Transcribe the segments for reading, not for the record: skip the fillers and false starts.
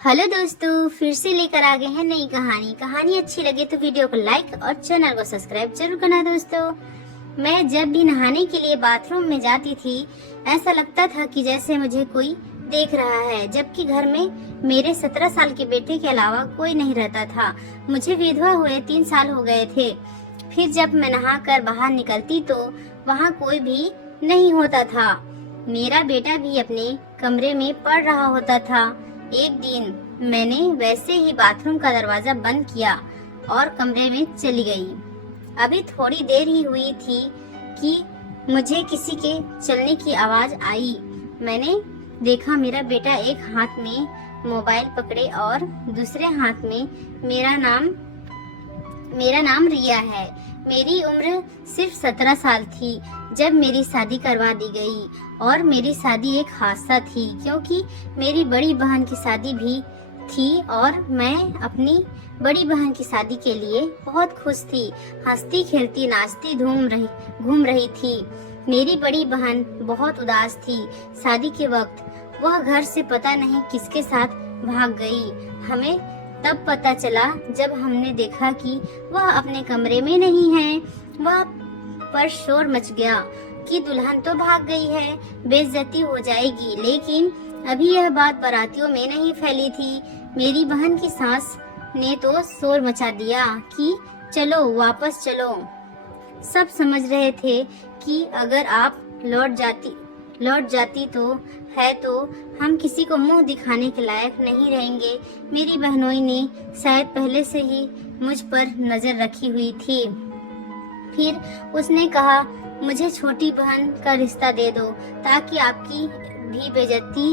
Hello दोस्तों, फिर से लेकर आ गए हैं नई कहानी अच्छी लगे तो वीडियो को लाइक और चैनल को सब्सक्राइब जरूर करना। दोस्तों, मैं जब भी नहाने के लिए बाथरूम में जाती थी, ऐसा लगता था कि जैसे मुझे कोई देख रहा है, जबकि घर में मेरे 17 साल के बेटे के अलावा कोई नहीं रहता था। मुझे विधवा हुए 3 साल हो गए थे। फिर जब मैं नहाकर बाहर निकलती तो वहाँ कोई भी नहीं होता था। मेरा बेटा भी अपने कमरे में पढ़ रहा होता था। एक दिन मैंने वैसे ही बाथरूम का दरवाजा बंद किया और कमरे में चली गई। अभी थोड़ी देर ही हुई थी कि मुझे किसी के चलने की आवाज आई। मैंने देखा मेरा बेटा एक हाथ में मोबाइल पकड़े और दूसरे हाथ में मेरा नाम रिया है। मेरी उम्र सिर्फ 17 साल थी जब मेरी शादी करवा दी गई, और मेरी शादी एक हादसा थी क्योंकि मेरी बड़ी बहन की शादी भी थी और मैं अपनी बड़ी बहन की शादी के लिए बहुत खुश थी। हंसती खेलती नाचती घूम रही थी। मेरी बड़ी बहन बहुत उदास थी। शादी के वक्त वह घर से पता नहीं किसके साथ भाग गई। हमें तब पता चला जब हमने देखा कि वह अपने कमरे में नहीं है। वह पर शोर मच गया कि दुल्हन तो भाग गई है, बेइज्जती हो जाएगी। लेकिन अभी यह बात बारातियों में नहीं फैली थी। मेरी बहन की सास ने तो शोर मचा दिया कि चलो वापस चलो। सब समझ रहे थे कि अगर आप लौट जाती तो हम किसी को मुंह दिखाने के लायक नहीं रहेंगे। मेरी बहनोई ने शायद पहले से ही मुझ पर नजर रखी हुई थी। फिर उसने कहा, मुझे छोटी बहन का रिश्ता दे दो ताकि आपकी भी बेइज्जती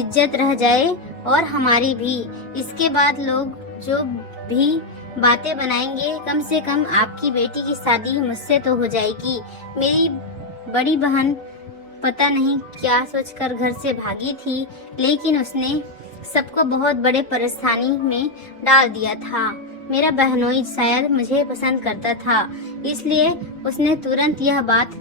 इज्जत रह जाए और हमारी भी। इसके बाद लोग जो भी बातें बनाएंगे, कम से कम आपकी बेटी की शादी मुझसे तो हो जाएगी। मेरी बड़ी बहन पता नहीं क्या सोचकर घर से भागी थी, लेकिन उसने सबको बहुत बड़े परेशानी में डाल दिया था। मेरा बहनोई शायद मुझे पसंद करता था, इसलिए उसने तुरंत यह बात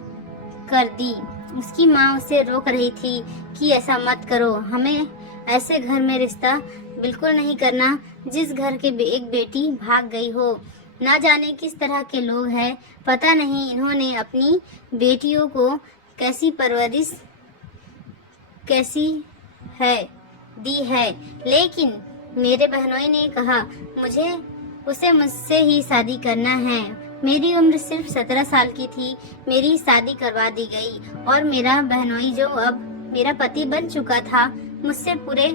कर दी। उसकी माँ उसे रोक रही थी कि ऐसा मत करो, हमें ऐसे घर में रिश्ता बिल्कुल नहीं करना जिस घर के एक बेटी भाग गई हो। ना जाने किस तरह के लोग हैं, पता नहीं इन्होंने अपनी बेटियों को कैसी परवरिश दी है। लेकिन मेरे बहनोई ने कहा, उसे मुझसे ही शादी करना है। मेरी उम्र सिर्फ 17 साल की थी। मेरी शादी करवा दी गई और मेरा बहनोई, जो अब मेरा पति बन चुका था, मुझसे पूरे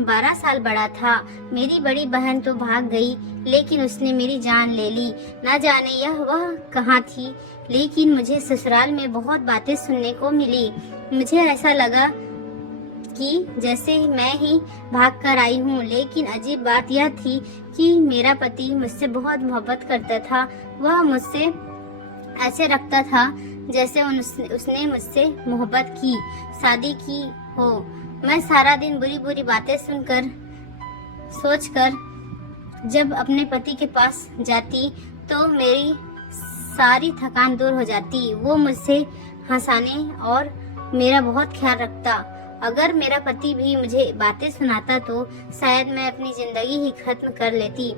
12 साल बड़ा था। मेरी बड़ी बहन तो भाग गई, लेकिन उसने मेरी जान ले ली। ना जाने वह कहाँ थी, लेकिन मुझे ससुराल में बहुत बातें सुनने को मिली। मुझे ऐसा लगा कि जैसे मैं ही भाग कर आई हूँ। लेकिन अजीब बात यह थी कि मेरा पति मुझसे बहुत मोहब्बत करता था। वह मुझसे ऐसे रखता था जैसे उसने मुझसे मोहब्बत की, शादी की हो। मैं सारा दिन बुरी बुरी बातें सोचकर जब अपने पति के पास जाती तो मेरी सारी थकान दूर हो जाती। वो मुझसे हंसाने और मेरा बहुत ख्याल रखता। अगर मेरा पति भी मुझे बातें सुनाता तो शायद मैं अपनी जिंदगी ही खत्म कर लेती।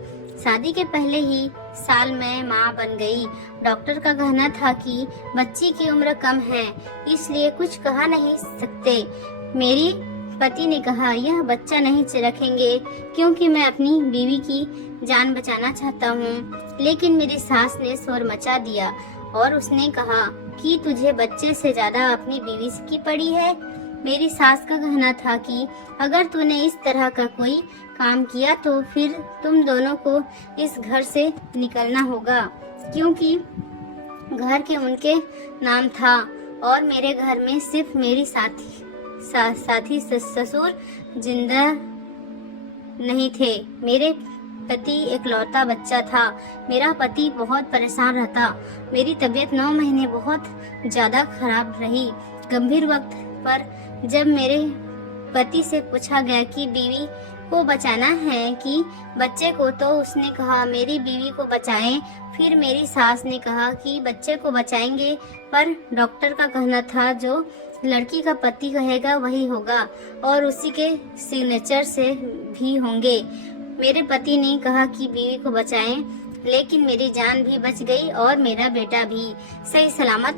शादी के पहले ही साल मैं माँ बन गई। डॉक्टर का कहना था कि बच्ची की उम्र कम है, इसलिए कुछ कहा नहीं सकते। मेरी पति ने कहा, यह बच्चा नहीं रखेंगे क्योंकि मैं अपनी बीवी की जान बचाना चाहता हूँ। लेकिन मेरी सास ने शोर मचा दिया और उसने कहा कि तुझे बच्चे से ज्यादा अपनी बीवी की पड़ी है। मेरी सास का कहना था कि अगर तूने इस तरह का कोई काम किया तो फिर तुम दोनों को इस घर से निकलना होगा, क्योंकि घर के उनके नाम था और मेरे घर में सिर्फ मेरी साथी ससुर जिंदा नहीं थे। मेरे पति एकलौता बच्चा था। मेरा पति बहुत परेशान रहता। मेरी तबीयत 9 महीने बहुत ज्यादा खराब रही। गंभीर वक्त पर जब मेरे पति से पूछा गया कि बीवी को बचाना है कि बच्चे को, तो उसने कहा मेरी बीवी को बचाएं। फिर मेरी सास ने कहा कि बच्चे को बचाएंगे, पर डॉक्टर का कहना था जो लड़की का पति कहेगा वही होगा और उसी के सिग्नेचर से भी होंगे। मेरे पति ने कहा कि बीवी को बचाएं, लेकिन मेरी जान भी बच गई और मेरा बेटा भी सही सलामत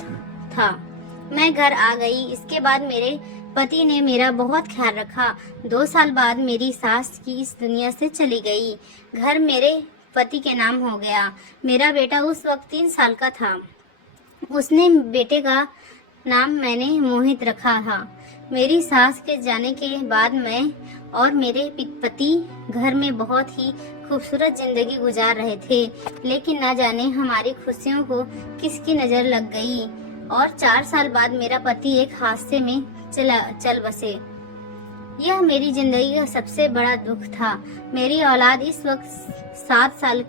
था। मैं घर आ गई। इसके बाद मेरे पति ने मेरा बहुत ख्याल रखा। 2 साल बाद मेरी सास की इस दुनिया से चली गई। घर मेरे पति के नाम हो गया। मेरा बेटा उस वक्त 3 साल का था। उसने बेटे का नाम मैंने मोहित रखा था। मेरी सास के जाने के बाद मैं और मेरे पति घर में बहुत ही खूबसूरत जिंदगी गुजार रहे थे, लेकिन ना जाने हमारी खुशियों को किसकी नजर लग गई और 4 साल बाद मेरा पति एक हादसे में चल बसे। यह मेरी जिंदगी का सबसे बड़ा दुख था। मेरी औलाद इस वक्त 7 साल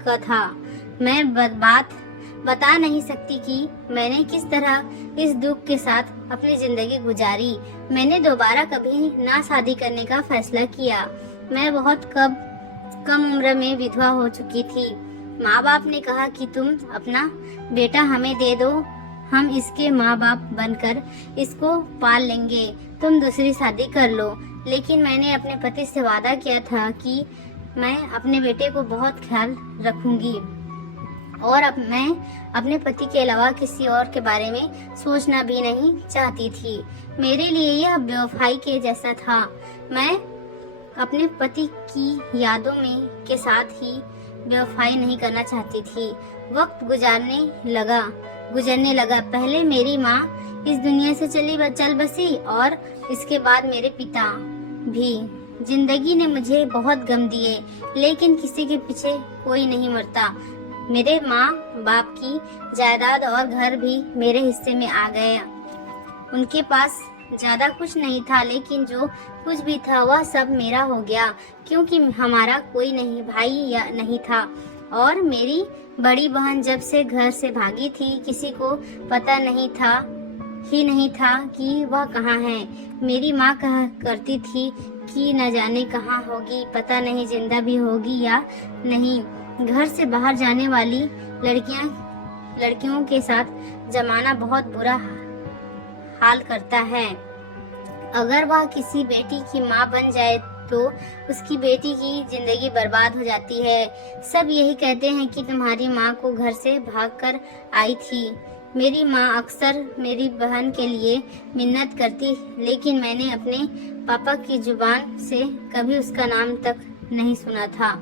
का था। मैं बात बता नहीं सकती कि मैंने किस तरह इस दुख के साथ अपनी जिंदगी गुजारी। मैंने दोबारा कभी ना शादी करने का फैसला किया। मैं बहुत कम उम्र में विधवा हो चुकी थी। माँ बाप ने कहा कि तुम अपना बेटा हमें दे दो, हम इसके माँ बाप बनकर इसको पाल लेंगे, तुम दूसरी शादी कर लो। लेकिन मैंने अपने पति से वादा किया था कि मैं अपने बेटे को बहुत ख्याल रखूंगी और अब मैं अपने पति के अलावा किसी और के बारे में सोचना भी नहीं चाहती थी। मेरे लिए यह बेवफाई के जैसा था। मैं अपने पति की यादों में के साथ ही बेवफाई नहीं करना चाहती थी। वक्त गुजरने लगा। पहले मेरी माँ इस दुनिया से चल बसी और इसके बाद मेरे पिता भी। जिंदगी ने मुझे बहुत गम दिए, लेकिन किसी के पीछे कोई नहीं मरता। मेरे माँ बाप की जायदाद और घर भी मेरे हिस्से में आ गया। उनके पास ज्यादा कुछ नहीं था, लेकिन जो कुछ भी था वह सब मेरा हो गया, क्योंकि हमारा कोई नहीं भाई या नहीं था। और मेरी बड़ी बहन जब से घर से भागी थी, किसी को पता नहीं था कि वह कहाँ है। मेरी माँ कहा करती थी कि न जाने कहाँ होगी, पता नहीं जिंदा भी होगी या नहीं। घर से बाहर जाने वाली लड़कियों के साथ जमाना बहुत बुरा हाल करता है। अगर वह किसी बेटी की माँ बन जाए तो उसकी बेटी की जिंदगी बर्बाद हो जाती है। सब यही कहते हैं कि तुम्हारी माँ को घर से भागकर आई थी। मेरी माँ अक्सर मेरी बहन के लिए मिन्नत करती, लेकिन मैंने अपने पापा की जुबान से कभी उसका नाम तक नहीं सुना था।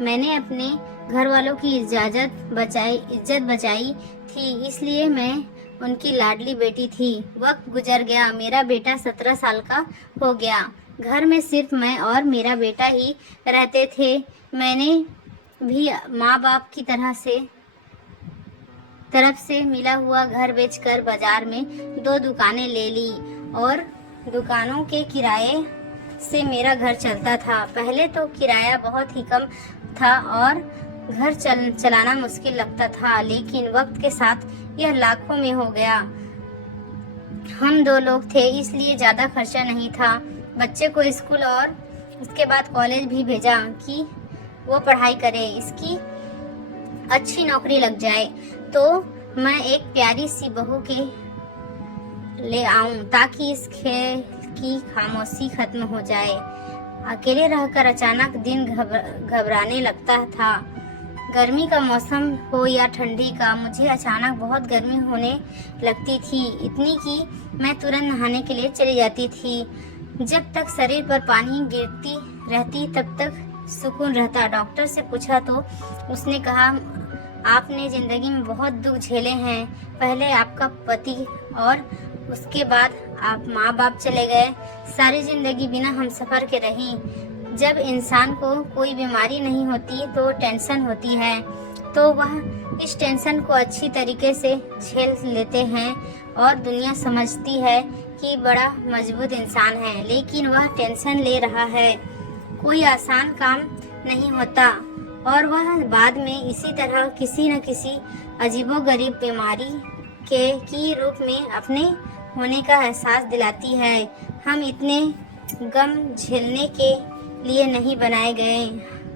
मैंने अपने घर वालों की इज्जत बचाई थी, इसलिए मैं उनकी लाडली बेटी थी। वक्त गुजर गया। मेरा बेटा 17 साल का हो गया। घर में सिर्फ मैं और मेरा बेटा ही रहते थे। मैंने भी माँ बाप की तरफ से मिला हुआ घर बेचकर बाजार में 2 दुकानें ले ली और दुकानों के किराए से मेरा घर चलता था। पहले तो किराया बहुत ही कम था और घर चलाना मुश्किल लगता था, लेकिन वक्त के साथ यह लाखों में हो गया। हम 2 लोग थे, इसलिए ज्यादा खर्चा नहीं था। बच्चे को स्कूल और उसके बाद कॉलेज भी भेजा कि वो पढ़ाई करे, इसकी अच्छी नौकरी लग जाए तो मैं एक प्यारी सी बहू के ले आऊं, ताकि इस खेल की खामोशी खत्म हो जाए। अकेले रहकर अचानक दिन घबराने लगता था। गर्मी का मौसम हो या ठंडी का, मुझे अचानक बहुत गर्मी होने लगती थी, इतनी कि मैं तुरंत नहाने के लिए चली जाती थी। जब तक शरीर पर पानी गिरती रहती तब तक सुकून रहता। डॉक्टर से पूछा तो उसने कहा, आपने जिंदगी में बहुत दुख झेले हैं। पहले आपका पति और उसके बाद आप माँ बाप चले गए। सारी जिंदगी बिना हमसफर के रही। जब इंसान को कोई बीमारी नहीं होती तो टेंशन होती है, तो वह इस टेंशन को अच्छी तरीके से झेल लेते हैं और दुनिया समझती है कि बड़ा मजबूत इंसान है, लेकिन वह टेंशन ले रहा है। कोई आसान काम नहीं होता और वह बाद में इसी तरह किसी न किसी अजीबोगरीब बीमारी की रूप में अपने होने का एहसास दिलाती है। हम इतने गम झेलने के लिए नहीं बनाए गए।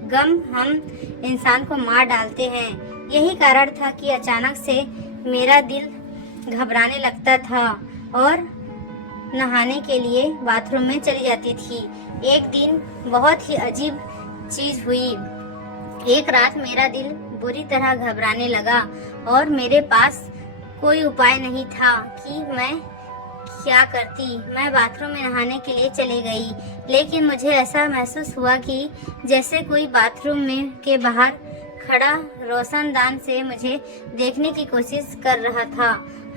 गम हम इंसान को मार डालते हैं। यही कारण था कि अचानक से मेरा दिल घबराने लगता था और नहाने के लिए बाथरूम में चली जाती थी। एक दिन बहुत ही अजीब चीज हुई। एक रात मेरा दिल बुरी तरह घबराने लगा और मेरे पास कोई उपाय नहीं था कि मैं क्या करती। मैं बाथरूम में नहाने के लिए चली गई, लेकिन मुझे ऐसा महसूस हुआ कि जैसे कोई बाथरूम में के बाहर खड़ा रोशनदान से मुझे देखने की कोशिश कर रहा था।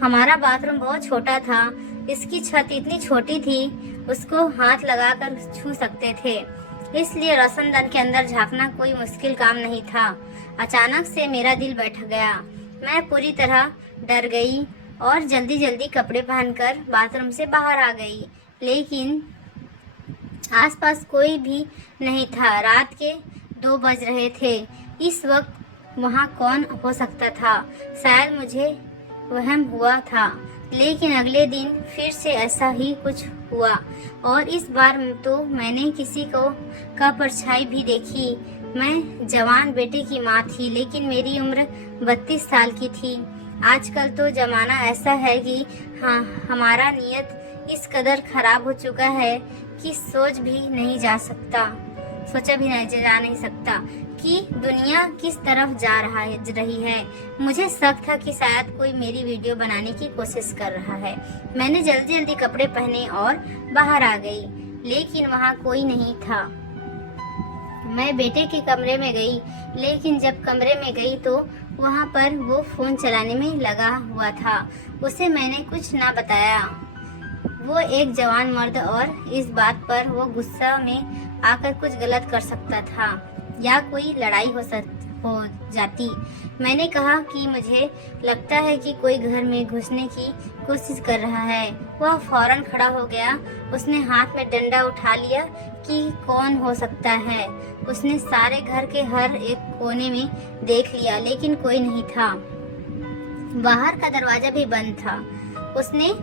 हमारा बाथरूम बहुत छोटा था, इसकी छत इतनी छोटी थी उसको हाथ लगाकर छू सकते थे, इसलिए रोशनदान के अंदर झांकना कोई मुश्किल काम नहीं था। अचानक से मेरा दिल बैठ गया। मैं पूरी तरह डर गई और जल्दी जल्दी कपड़े पहनकर बाथरूम से बाहर आ गई, लेकिन आसपास कोई भी नहीं था। रात के 2 बज रहे थे। इस वक्त वहाँ कौन हो सकता था? शायद मुझे वहम हुआ था, लेकिन अगले दिन फिर से ऐसा ही कुछ हुआ और इस बार तो मैंने किसी का परछाई भी देखी। मैं जवान बेटे की माँ थी, लेकिन मेरी उम्र 32 साल की थी। आजकल तो जमाना ऐसा है कि हाँ, हमारा नियत इस कदर खराब हो चुका है कि सोचा भी नहीं जा सकता कि दुनिया किस तरफ जा रही है। मुझे शक था कि शायद कोई मेरी वीडियो बनाने की कोशिश कर रहा है। मैंने जल्दी जल्दी कपड़े पहने और बाहर आ गई, लेकिन वहाँ कोई नहीं था। मैं बेटे के कमरे में गई, लेकिन जब कमरे में गई तो वहाँ पर वो फोन चलाने में लगा हुआ था। उसे मैंने कुछ ना बताया। वो एक जवान मर्द और इस बात पर वो गुस्सा में आकर कुछ गलत कर सकता था या कोई लड़ाई हो जाती। मैंने कहा कि मुझे लगता है कि कोई घर में घुसने की कोशिश कर रहा है। वह फौरन खड़ा हो गया। उसने हाथ में डंडा उठा लिया कि कौन हो सकता है। उसने सारे घर के हर एक कोने में देख लिया, लेकिन कोई नहीं था। बाहर का दरवाजा भी बंद था। उसने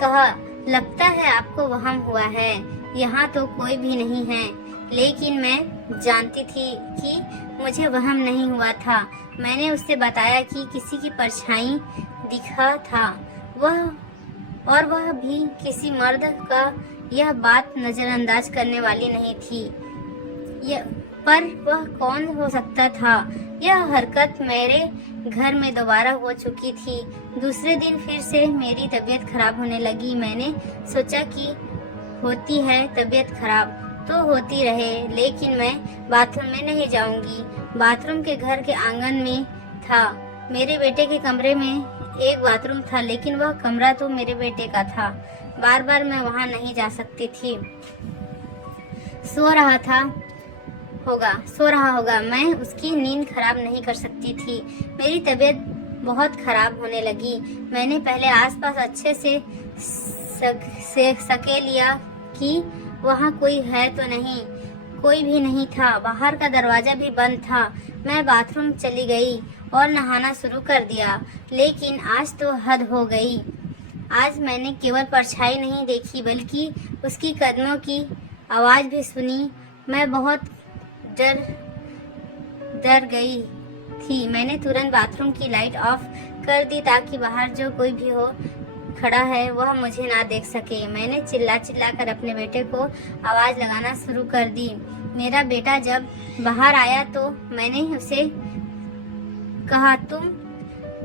कहा, लगता है आपको वहम हुआ है, यहाँ तो कोई भी नहीं है। लेकिन मैं जानती थी कि मुझे वहम नहीं हुआ था। मैंने उससे बताया कि किसी की परछाई दिखा था, वह भी किसी मर्द का। यह बात नजरअंदाज करने वाली नहीं थी, पर वह कौन हो सकता था? यह हरकत मेरे घर में दोबारा हो चुकी थी। दूसरे दिन फिर से मेरी तबीयत खराब होने लगी। मैंने सोचा कि होती है तबीयत खराब तो होती रहे, लेकिन मैं बाथरूम में नहीं जाऊंगी। बाथरूम के घर के आंगन में था। मेरे बेटे के कमरे में एक बाथरूम था, लेकिन वह कमरा तो मेरे बेटे का था। बार बार मैं वहां नहीं जा सकती थी। सो रहा होगा। मैं उसकी नींद खराब नहीं कर सकती थी। मेरी तबीयत बहुत खराब होने लगी। मैंने पहले आसपास अच्छे से सके लिया कि वहाँ कोई है तो नहीं। कोई भी नहीं था। बाहर का दरवाजा भी बंद था। मैं बाथरूम चली गई और नहाना शुरू कर दिया, लेकिन आज तो हद हो गई। आज मैंने केवल परछाई नहीं देखी, बल्कि उसकी कदमों की आवाज भी सुनी। मैं बहुत डर गई थी। मैंने तुरंत बाथरूम की लाइट ऑफ कर दी ताकि बाहर जो कोई भी हो खड़ा है वह मुझे ना देख सके। मैंने चिल्ला कर अपने बेटे को आवाज लगाना शुरू कर दी। मेरा बेटा जब बाहर आया तो मैंने उसे कहा, तुम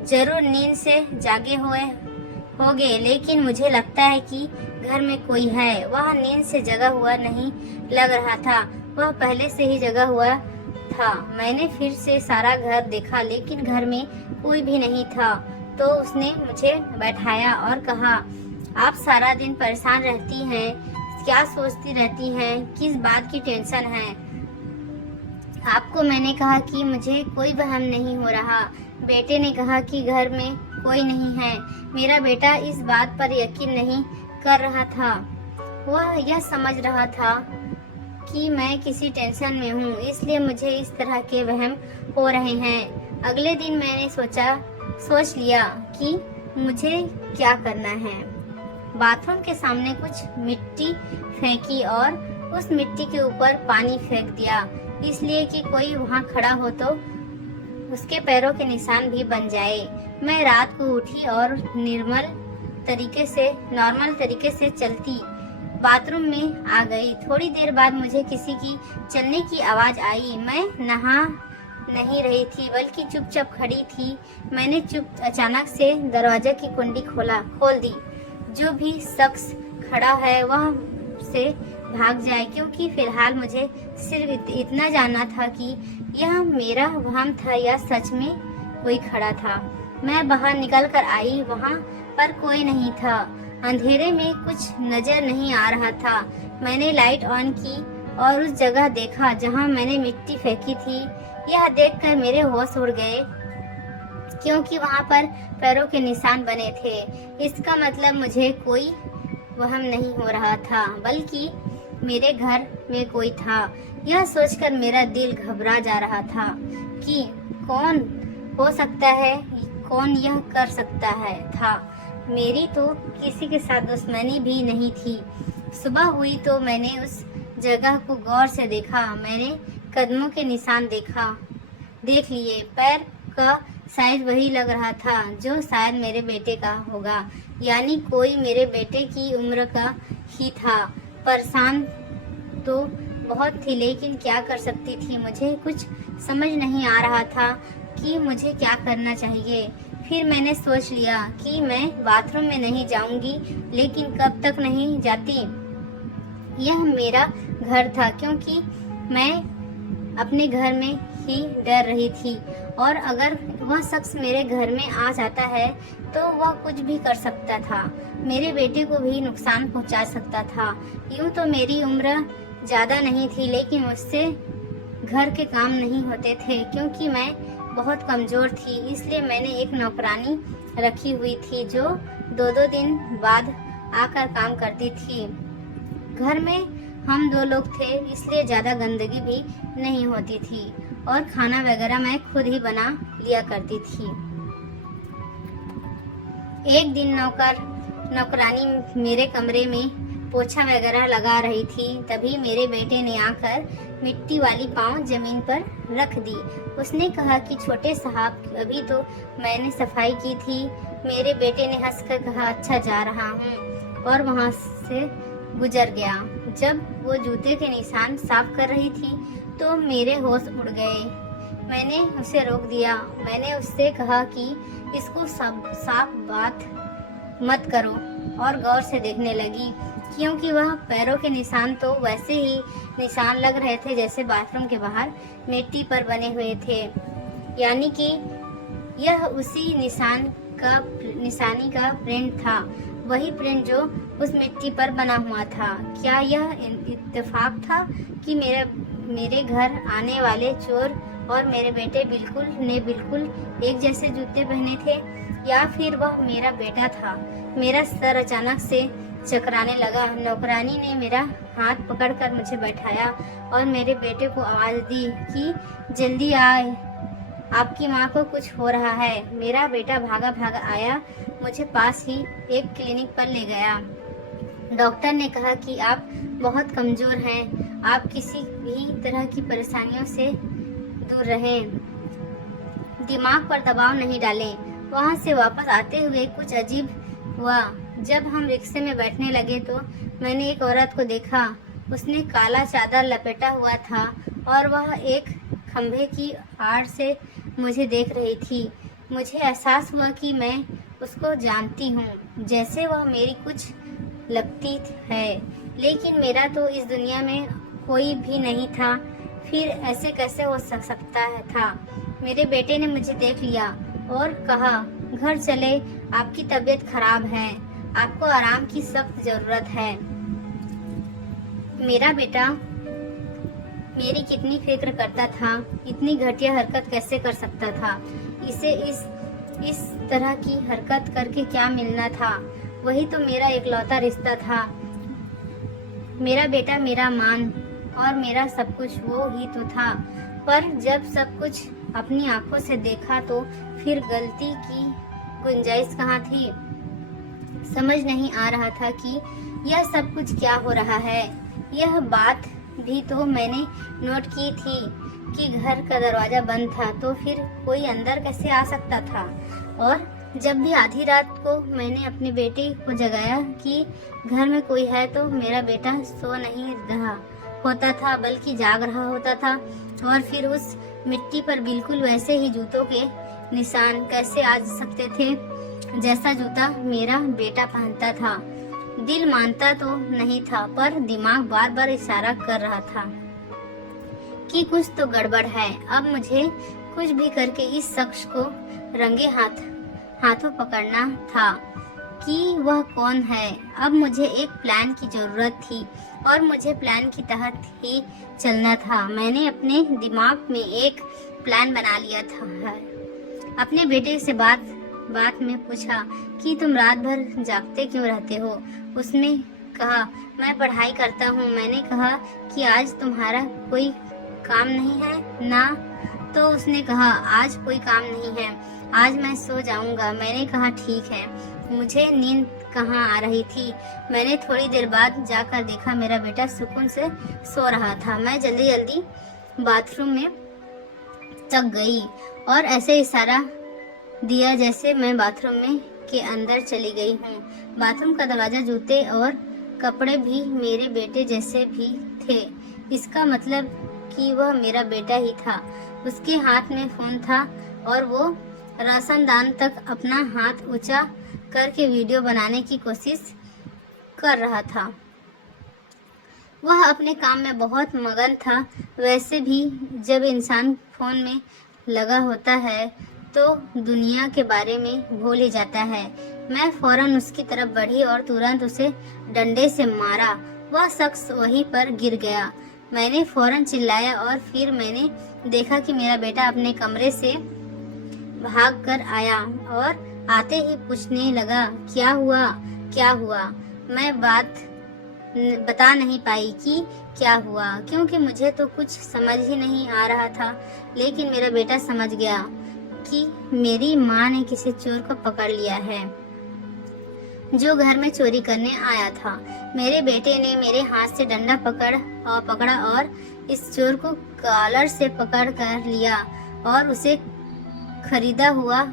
जरूर नींद से जागे होगे, लेकिन मुझे लगता है कि घर में कोई है। वह नींद से जगा हुआ नहीं लग रहा था, वह पहले से ही जगा हुआ था। मैंने फिर से सारा घर देखा, लेकिन घर में कोई भी नहीं था। तो उसने मुझे बैठाया और कहा, आप सारा दिन परेशान रहती हैं, क्या सोचती रहती हैं, किस बात की टेंशन है आपको? मैंने कहा कि मुझे कोई वहम नहीं हो रहा। बेटे ने कहा कि घर में कोई नहीं है। मेरा बेटा इस बात पर यकीन नहीं कर रहा था। वह यह समझ रहा था कि मैं किसी टेंशन में हूँ, इसलिए मुझे इस तरह के वहम हो रहे हैं। अगले दिन मैंने सोच लिया कि मुझे क्या करना है। बाथरूम के सामने कुछ मिट्टी फेंकी और उस मिट्टी के ऊपर पानी फेंक दिया, इसलिए कि कोई वहाँ खड़ा हो तो उसके पैरों के निशान भी बन जाए। मैं रात को उठी और निर्मल नॉर्मल तरीके से चलती बाथरूम में आ गई। थोड़ी देर बाद मुझे किसी की चलने की आवाज आई। मैं नहा नहीं रही थी बल्कि चुपचाप खड़ी थी। मैंने अचानक से दरवाजा की कुंडी खोल दी। जो भी शख्स खड़ा है वह से भाग जाए, क्योंकि फिलहाल मुझे सिर्फ इतना जानना था कि यह मेरा वहम था या सच में कोई खड़ा था। मैं बाहर निकल कर आई, वहाँ पर कोई नहीं था। अंधेरे में कुछ नजर नहीं आ रहा था। मैंने लाइट ऑन की और उस जगह देखा जहाँ मैंने मिट्टी फेंकी थी। यह देखकर मेरे होश उड़ गए, क्योंकि वहाँ पर पैरों के निशान बने थे। इसका मतलब मुझे कोई वहम नहीं हो रहा था, बल्कि मेरे घर में कोई था। यह सोचकर मेरा दिल घबरा जा रहा था कि कौन हो सकता है, कौन यह कर सकता है था। मेरी तो किसी के साथ दुश्मनी भी नहीं थी। सुबह हुई तो मैंने उस जगह को गौर से देखा। मैंने कदमों के निशान देख लिए। पैर का साइज वही लग रहा था जो शायद मेरे बेटे का होगा, यानी कोई मेरे बेटे की उम्र का ही था। परेशान तो बहुत थी, लेकिन क्या कर सकती थी। मुझे कुछ समझ नहीं आ रहा था कि मुझे क्या करना चाहिए। फिर मैंने सोच लिया कि मैं बाथरूम में नहीं जाऊंगी, लेकिन कब तक नहीं जाती। यह मेरा घर था, क्योंकि मैं अपने घर में ही डर रही थी, और अगर वह शख्स मेरे घर में आ जाता है तो वह कुछ भी कर सकता था। मेरे बेटे को भी नुकसान पहुंचा सकता था। यूं तो मेरी उम्र ज्यादा नहीं थी, लेकिन मुझसे घर के काम नहीं होते थे, क्योंकि मैं बहुत कमजोर थी। इसलिए मैंने एक नौकरानी रखी हुई थी जो 2-2 दिन बाद आकर काम करती थी। घर में हम 2 लोग थे, इसलिए ज्यादा गंदगी भी नहीं होती थी, और खाना वगैरह मैं खुद ही बना लिया करती थी। एक दिन नौकरानी मेरे कमरे में पोछा वगैरह लगा रही थी। तभी मेरे बेटे ने आकर मिट्टी वाली पाँव जमीन पर रख दी। उसने कहा कि छोटे साहब, अभी तो मैंने सफाई की थी। मेरे बेटे ने हंसकर कहा, अच्छा जा रहा हूँ, और वहाँ से गुजर गया। जब वो जूते के निशान साफ कर रही थी तो मेरे होश उड़ गए। मैंने उसे रोक दिया। मैंने उससे कहा कि इसको साफ बात मत करो, और गौर से देखने लगी, क्योंकि वह पैरों के निशान तो वैसे ही निशान लग रहे थे जैसे बाथरूम के बाहर मिट्टी पर बने हुए थे, यानी कि यह उसी निशानी का प्रिंट था, वही प्रिंट जो उस मिट्टी पर बना हुआ था। क्या यह इत्तेफाक था कि मेरे घर आने वाले चोर और मेरे बेटे बिल्कुल एक जैसे जूते पहने थे, या फिर वह मेरा बेटा था? मेरा सर अचानक से चकराने लगा। नौकरानी ने मेरा हाथ पकड़कर मुझे बैठाया और मेरे बेटे को आवाज दी कि जल्दी आए, आपकी माँ को कुछ हो रहा है। मेरा बेटा भागा भागा आया, मुझे पास ही एक क्लिनिक पर ले गया। डॉक्टर ने कहा कि आप बहुत कमजोर हैं, आप किसी भी तरह की परेशानियों से दूर रहें, दिमाग पर दबाव नहीं डालें। वहाँ से वापस आते हुए कुछ अजीब हुआ। जब हम रिक्शे में बैठने लगे तो मैंने एक औरत को देखा। उसने काला चादर लपेटा हुआ था और वह एक खंभे की आड़ से मुझे देख रही थी। मुझे एहसास हुआ कि मैं उसको जानती हूँ, जैसे वह मेरी कुछ लगती है, लेकिन मेरा तो इस दुनिया में कोई भी नहीं था। फिर ऐसे कैसे हो सकता था? मेरे बेटे ने मुझे देख लिया और कहा, घर चले, आपकी तबीयत खराब है, आपको आराम की सख्त जरूरत है। मेरा बेटा मेरी कितनी फिक्र करता था, इतनी घटिया हरकत कैसे कर सकता था? इसे इस तरह की हरकत करके क्या मिलना था? वही तो मेरा इकलौता रिश्ता था। मेरा बेटा मेरा मान और मेरा सब कुछ वो ही तो था। पर जब सब कुछ अपनी आंखों से देखा तो फिर गलती की गुंजाइश कहाँ थी? समझ नहीं आ रहा था कि यह सब कुछ क्या हो रहा है। यह बात भी तो मैंने नोट की थी कि घर का दरवाजा बंद था, तो फिर कोई अंदर कैसे आ सकता था? और जब भी आधी रात को मैंने अपने बेटे को जगाया कि घर में कोई है, तो मेरा बेटा सो नहीं रहा होता था बल्कि जाग रहा होता था। और फिर उस मिट्टी पर बिल्कुल वैसे ही जूतों के निशान कैसे आ सकते थे जैसा जूता मेरा बेटा पहनता था। दिल मानता तो नहीं था, पर दिमाग बार बार इशारा कर रहा था कि कुछ तो गड़बड़ है। अब मुझे कुछ भी करके इस शख्स को रंगे हाथों पकड़ना था कि वह कौन है। अब मुझे एक प्लान की जरूरत थी और मुझे प्लान के तहत ही चलना था। मैंने अपने दिमाग में एक प्लान बना लिया था। अपने बेटे से बात में पूछा कि तुम रात भर जागते क्यों रहते हो। उसने कहा, मैं पढ़ाई करता हूँ। मैंने कहा कि आज तुम्हारा कोई काम नहीं है ना? तो उसने कहा, आज कोई काम नहीं है, आज मैं सो जाऊंगा। मैंने कहा ठीक है। मुझे नींद कहाँ आ रही थी। मैंने थोड़ी देर बाद जाकर देखा मेरा बेटा सुकून से सो रहा था। मैं जल्दी जल्दी बाथरूम में तक गई और ऐसे इशारा दिया जैसे मैं बाथरूम में के अंदर चली गई हूँ। बाथरूम का दरवाजा, जूते और कपड़े भी मेरे बेटे जैसे भी थे। इसका मतलब कि वह मेरा बेटा ही था। उसके हाथ में फोन था और वो रोशनदान तक अपना हाथ ऊंचा करके वीडियो बनाने की कोशिश कर रहा था। वह अपने काम में बहुत मगन था। वैसे भी जब इंसान फोन में लगा होता है तो दुनिया के बारे में भूल ही जाता है। मैं फौरन उसकी तरफ बढ़ी और तुरंत उसे डंडे से मारा। वह शख्स वहीं पर गिर गया। मैंने फौरन चिल्लाया और फिर मैंने देखा कि मेरा बेटा अपने कमरे से भाग कर आया और आते ही पूछने लगा, क्या हुआ क्या हुआ। मैं बात बता नहीं पाई कि क्या हुआ, क्योंकि मुझे तो कुछ समझ ही नहीं आ रहा था। लेकिन मेरा बेटा समझ गया कि मेरी माँ ने किसी चोर को पकड़ लिया है जो घर में चोरी करने आया था। मेरे बेटे ने मेरे हाथ से डंडा पकड़ा और इस चोर को कॉलर से पकड़ कर लिया और उसे खरीदा हुआ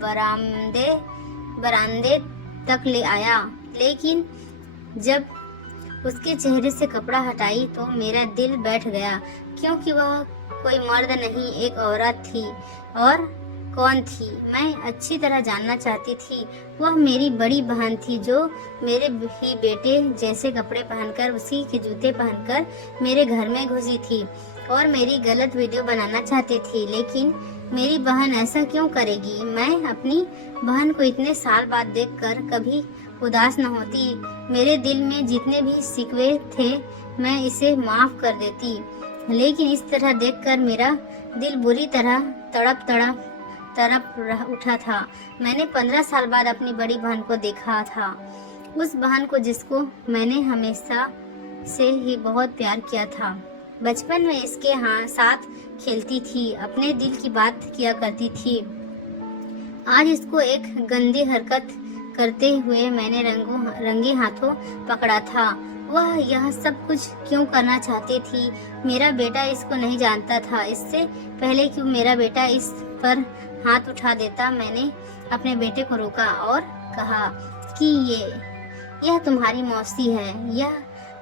बरामदे तक ले आया। लेकिन जब उसके चेहरे से कपड़ा हटाई तो मेरा दिल बैठ गया, क्योंकि वह कोई मर्द नहीं, एक औरत थी। और कौन थी, मैं अच्छी तरह जानना चाहती थी। वह मेरी बड़ी बहन थी, जो मेरे ही बेटे जैसे कपड़े पहनकर, उसी के जूते पहनकर मेरे घर में घुसी थी और मेरी गलत वीडियो बनाना चाहती थी। लेकिन मेरी बहन ऐसा क्यों करेगी? मैं अपनी बहन को इतने साल बाद देखकर कभी उदास न होती। मेरे दिल में जितने भी शिकवे थे मैं इसे माफ कर देती, लेकिन इस तरह देखकर मेरा दिल बुरी तरह तड़प उठा था। मैंने 15 साल बाद अपनी बड़ी बहन को देखा था, उस बहन को जिसको मैंने हमेशा से ही बहुत प्यार किया था। बचपन में इसके साथ खेलती थी, अपने दिल की बात किया करती थी। आज इसको एक गंदी हरकत करते हुए मैंने रंगे हाथों पकड़ा था। वह यह सब कुछ क्यों करना चाहती थी? मेरा बेटा इसको नहीं जानता था। इससे पहले कि मेरा बेटा इस पर हाथ उठा देता, मैंने अपने बेटे को रोका और कहा कि यह तुम्हारी मौसी है।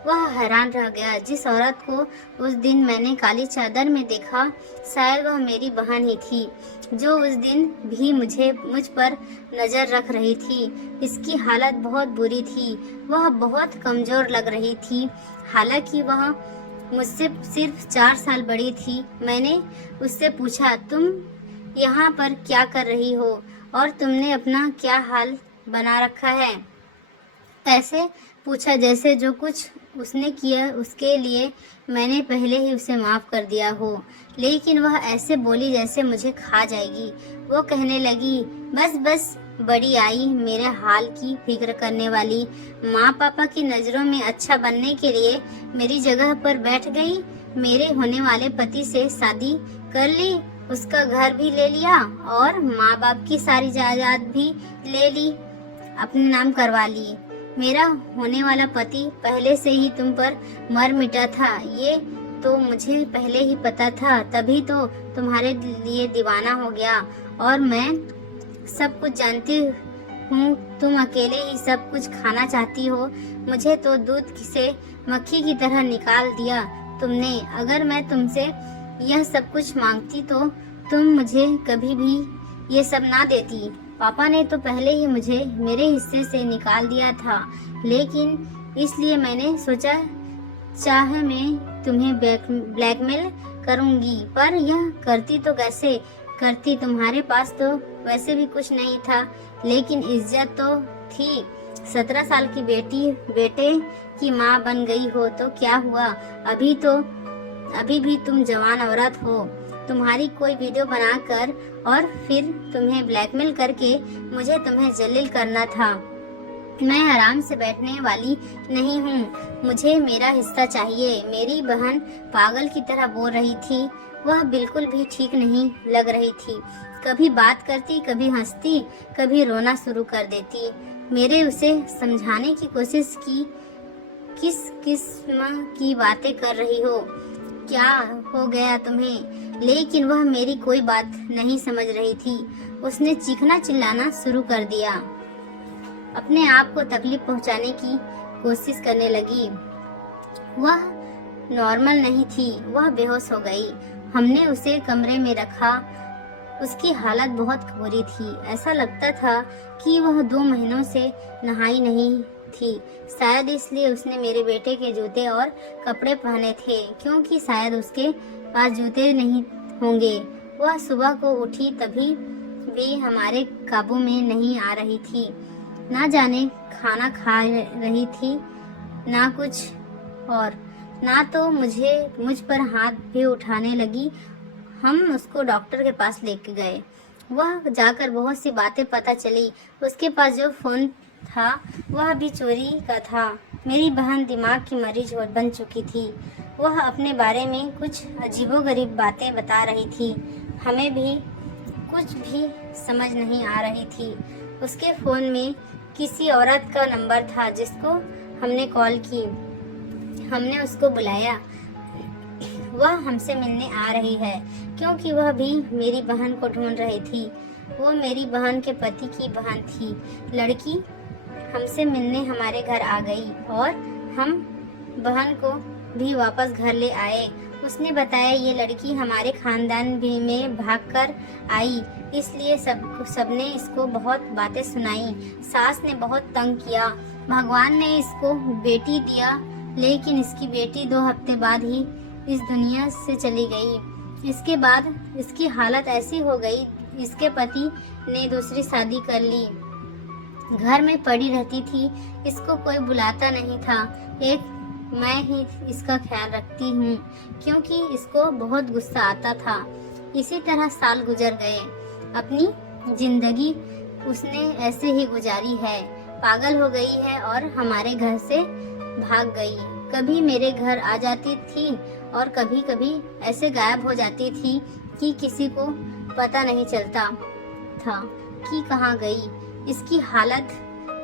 वह हैरान रह गया। जिस औरत को उस दिन मैंने काली चादर में देखा, शायद वह मेरी बहन ही थी, जो उस दिन भी मुझ पर नजर रख रही थी। इसकी हालत बहुत बुरी थी। वह बहुत कमजोर लग रही थी, हालांकि वह मुझसे सिर्फ 4 साल बड़ी थी। मैंने उससे पूछा, तुम यहाँ पर क्या कर रही हो और तुमने अपना क्या हाल बना रखा है? ऐसे पूछा जैसे जो कुछ उसने किया उसके लिए मैंने पहले ही उसे माफ कर दिया हो। लेकिन वह ऐसे बोली जैसे मुझे खा जाएगी। वो कहने लगी, बस बड़ी आई मेरे हाल की फिक्र करने वाली। माँ पापा की नजरों में अच्छा बनने के लिए मेरी जगह पर बैठ गई। मेरे होने वाले पति से शादी कर ली, उसका घर भी ले लिया और माँ बाप की सारी जायदाद भी ले ली, अपने नाम करवा ली। मेरा होने वाला पति पहले से ही तुम पर मर मिटा था, ये तो मुझे पहले ही पता था, तभी तो तुम्हारे लिए दीवाना हो गया और मैं सब कुछ जानती हूँ, तुम अकेले ही सब कुछ खाना चाहती हो। मुझे तो दूध से मक्खी की तरह निकाल दिया तुमने। अगर मैं तुमसे यह सब कुछ मांगती तो तुम मुझे कभी भी ये सब ना देती। पापा ने तो पहले ही मुझे मेरे हिस्से से निकाल दिया था, लेकिन इसलिए मैंने सोचा चाहे मैं तुम्हें ब्लैकमेल करूंगी, पर यह करती तो कैसे करती? तुम्हारे पास तो वैसे भी कुछ नहीं था, लेकिन इज्जत तो थी। 17 साल की बेटे की माँ बन गई हो तो क्या हुआ? अभी भी तुम जवान औरत हो। तुम्हारी कोई वीडियो बनाकर और फिर तुम्हें ब्लैकमेल करके मुझे तुम्हें जलील करना था। मैं आराम से बैठने वाली नहीं हूँ, मुझे मेरा हिस्सा चाहिए। मेरी बहन पागल की तरह बोल रही थी। वह बिल्कुल भी ठीक नहीं लग रही थी। कभी बात करती, कभी हंसती, कभी रोना शुरू कर देती। मेरे उसे समझाने की कोशिश की, किस किस्म की बातें कर रही हो, क्या हो गया तुम्हें? लेकिन वह मेरी कोई बात नहीं समझ रही थी। उसने चीखना चिल्लाना शुरू कर दिया, अपने आप को तकलीफ पहुंचाने की कोशिश करने लगी। वह नॉर्मल नहीं थी, वह बेहोश हो गई। हमने उसे कमरे में रखा। उसकी हालत बहुत बुरी थी। ऐसा लगता था कि वह 2 महीनों से नहाई नहीं थी। शायद इसलिए उसने मेरे बेटे के जूते और कपड़े पहने थे, क्योंकि शायद उसके पास जूते नहीं होंगे। वह सुबह को उठी तभी भी हमारे काबू में नहीं आ रही थी। ना जाने खाना खा रही थी, ना कुछ और, ना तो मुझ पर हाथ भी उठाने लगी। हम उसको डॉक्टर के पास लेके गए। वह जाकर बहुत सी बातें पता चली। उसके पास जो फोन था वह भी चोरी का था। मेरी बहन दिमाग की मरीज बन चुकी थी। वह अपने बारे में कुछ अजीबोगरीब बातें बता रही थी। हमें भी कुछ भी समझ नहीं आ रही थी। उसके फोन में किसी औरत का नंबर था जिसको हमने कॉल की। हमने उसको बुलाया। वह हमसे मिलने आ रही है, क्योंकि वह भी मेरी बहन को ढूंढ रही थी। वो मेरी बहन के पति की बहन थी। लड़की हमसे मिलने हमारे घर आ गई और हम बहन को भी वापस घर ले आए। उसने बताया ये लड़की हमारे खानदान भी में भागकर आई, इसलिए सबने इसको बहुत बातें सुनाई। सास ने बहुत तंग किया। भगवान ने इसको बेटी दिया, लेकिन इसकी बेटी 2 हफ्ते बाद ही इस दुनिया से चली गई। इसके बाद इसकी हालत ऐसी हो गई, इसके पति ने दूसरी शादी कर ली। घर में पड़ी रहती थी, इसको कोई बुलाता नहीं था। एक मैं ही इसका ख्याल रखती हूँ, क्योंकि इसको बहुत गुस्सा आता था। इसी तरह साल गुजर गए। अपनी जिंदगी उसने ऐसे ही गुजारी है। पागल हो गई है और हमारे घर से भाग गई। कभी मेरे घर आ जाती थी और कभी कभी ऐसे गायब हो जाती थी कि किसी को पता नहीं चलता था कि कहाँ गई। इसकी हालत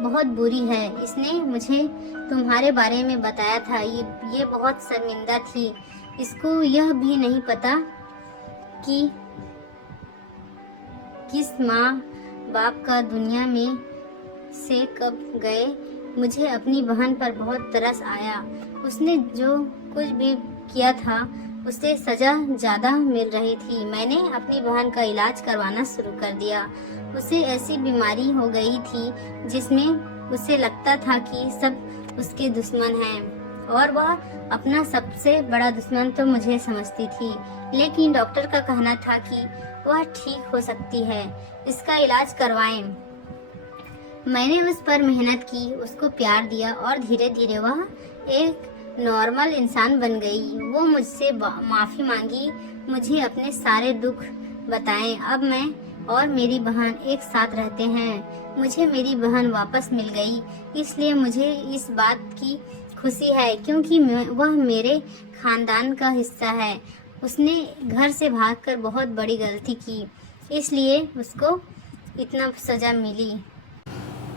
बहुत बुरी है। इसने मुझे तुम्हारे बारे में बताया था। ये बहुत शर्मिंदा थी। इसको यह भी नहीं पता कि किस माँ बाप का दुनिया में से कब गए। मुझे अपनी बहन पर बहुत तरस आया। उसने जो कुछ भी किया था उसे सजा ज्यादा मिल रही थी। मैंने अपनी बहन का इलाज करवाना शुरू कर दिया। उसे ऐसी बीमारी हो गई थी जिसमें उसे लगता था कि सब उसके दुश्मन हैं, और वह अपना सबसे बड़ा दुश्मन तो मुझे समझती थी। लेकिन डॉक्टर का कहना था कि वह ठीक हो सकती है, इसका इलाज करवाएं। मैंने उस पर मेहनत की, उसको प्यार दिया और धीरे धीरे वह एक नॉर्मल इंसान बन गई। वो मुझसे माफी मांगी, मुझे अपने सारे दुख बताएं। अब मैं और मेरी बहन एक साथ रहते हैं। मुझे मेरी बहन वापस मिल गई, इसलिए मुझे इस बात की खुशी है, क्योंकि वह मेरे खानदान का हिस्सा है। उसने घर से भागकर बहुत बड़ी गलती की, इसलिए उसको इतना सजा मिली।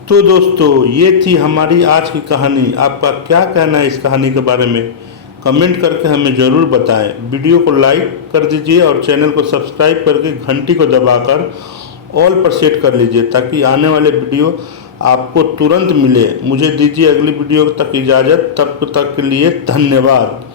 तो दोस्तों, ये थी हमारी आज की कहानी। आपका क्या कहना है इस कहानी के बारे में? कमेंट करके हमें ज़रूर बताएं। वीडियो को लाइक कर दीजिए और चैनल को सब्सक्राइब करके घंटी को दबाकर ऑल पर सेट कर लीजिए ताकि आने वाले वीडियो आपको तुरंत मिले। मुझे दीजिए अगली वीडियो तक इजाज़त, तब तक के लिए धन्यवाद।